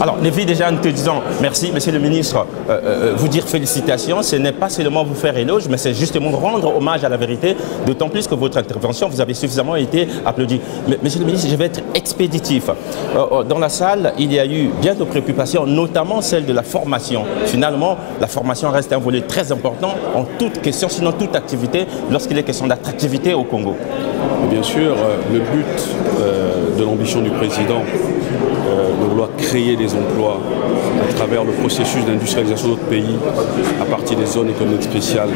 Alors, Nevi, déjà, nous te disons merci, monsieur le ministre. Vous dire félicitations, ce n'est pas seulement vous faire éloge, mais c'est justement rendre hommage à la vérité, d'autant plus que votre intervention, vous avez suffisamment été applaudi. Mais, monsieur le ministre, je vais être expéditif. Dans la salle, il y a eu bien de préoccupations, notamment celle de la formation. Finalement, la formation reste un volet très important en toute question, sinon toute activité, lorsqu'il est question d'attractivité au Congo. Bien sûr, le but de l'ambition du président, de vouloir créer des emplois à travers le processus d'industrialisation de notre pays à partir des zones économiques spéciales,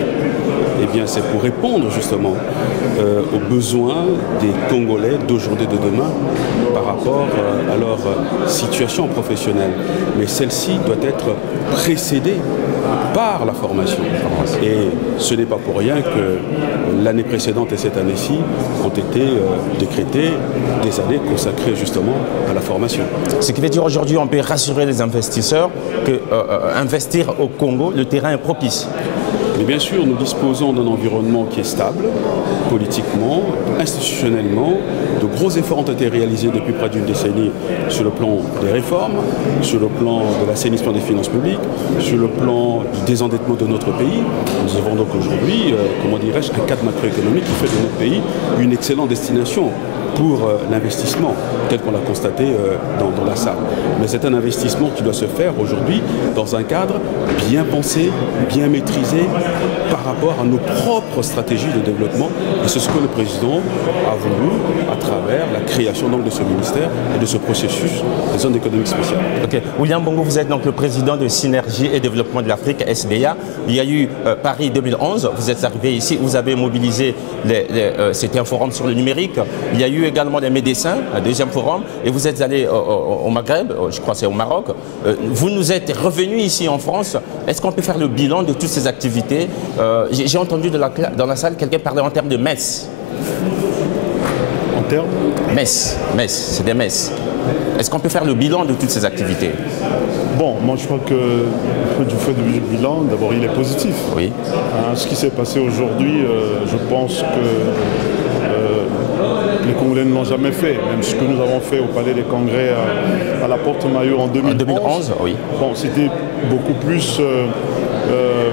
eh bien c'est pour répondre justement aux besoins des Congolais d'aujourd'hui et de demain par rapport à leur situation professionnelle. Mais celle-ci doit être précédée par la formation. Et ce n'est pas pour rien que l'année précédente et cette année-ci ont été décrétées des années consacrées justement à la formation. Ce qui veut dire aujourd'hui on peut rassurer les investisseurs que investir au Congo, le terrain est propice. Mais bien sûr, nous disposons d'un environnement qui est stable, politiquement, institutionnellement. De gros efforts ont été réalisés depuis près d'une décennie sur le plan des réformes, sur le plan de l'assainissement des finances publiques, sur le plan du désendettement de notre pays. Nous avons donc aujourd'hui, comment dirais-je, un cadre macroéconomique qui fait de notre pays une excellente destination pour l'investissement, tel qu'on l'a constaté dans la salle. Mais c'est un investissement qui doit se faire aujourd'hui dans un cadre bien pensé, bien maîtrisé par rapport à nos propres stratégies de développement. Et c'est ce que le président a voulu à travers la création donc, de ce ministère et de ce processus des zones économiques spéciales. Okay. William Bongo, vous êtes donc le président de Synergie et Développement de l'Afrique, SDA. Il y a eu Paris 2011, vous êtes arrivé ici, vous avez mobilisé, c'était un forum sur le numérique. Il y a eu également les médecins, un deuxième forum, et vous êtes allé au Maghreb, je crois que c'est au Maroc. Vous nous êtes revenu ici en France. Est-ce qu'on peut faire le bilan de toutes ces activités? J'ai entendu dans la salle quelqu'un parler en termes de messes. En termes? Messes, c'est des messes. Est-ce qu'on peut faire le bilan de toutes ces activités? Bon, moi je crois que du fait du bilan, d'abord il est positif. Oui. Ce qui s'est passé aujourd'hui, je pense que les Congolais ne l'ont jamais fait. Même ce que nous avons fait au Palais des Congrès à la Porte-Maillot en 2011. En 2011, oui. Bon, c'était beaucoup plus,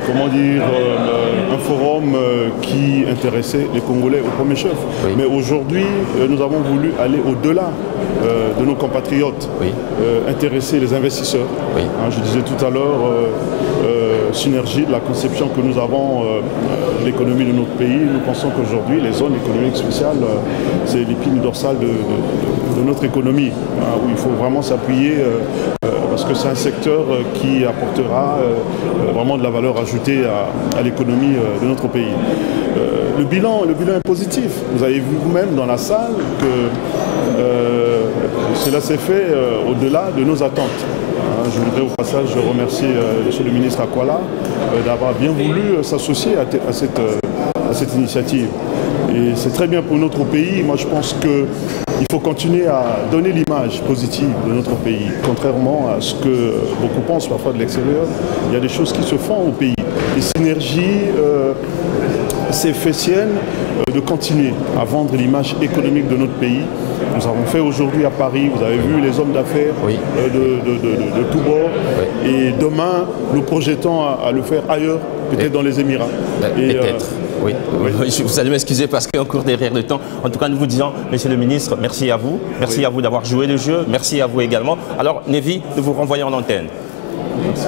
comment dire, un forum qui intéressait les Congolais au premier chef. Oui. Mais aujourd'hui, nous avons voulu aller au-delà de nos compatriotes, oui. Intéresser les investisseurs. Oui. Je disais tout à l'heure, synergie de la conception que nous avons de l'économie de notre pays. Nous pensons qu'aujourd'hui, les zones économiques spéciales, c'est l'épine dorsale de notre économie, où il faut vraiment s'appuyer parce que c'est un secteur qui apportera vraiment de la valeur ajoutée à l'économie de notre pays. Le bilan est positif. Vous avez vu vous-même dans la salle que cela s'est fait au-delà de nos attentes. Je voudrais au passage remercier M. le ministre Akwala d'avoir bien voulu s'associer à cette initiative. Et c'est très bien pour notre pays. Moi, je pense qu'il faut continuer à donner l'image positive de notre pays. Contrairement à ce que beaucoup pensent parfois de l'extérieur, il y a des choses qui se font au pays. Les synergies, c'est fait de continuer à vendre l'image économique de notre pays. Nous avons fait aujourd'hui à Paris, vous avez vu les hommes d'affaires oui. de tous bords. Oui. Et demain, nous projetons à le faire ailleurs, peut-être dans les Émirats. Peut-être. Oui. Vous allez m'excuser parce qu'on court derrière le temps. En tout cas, nous vous disons, monsieur le ministre, merci à vous. Merci à vous d'avoir joué le jeu. Merci à vous également. Alors, Nevi, nous vous renvoyons en antenne. Merci.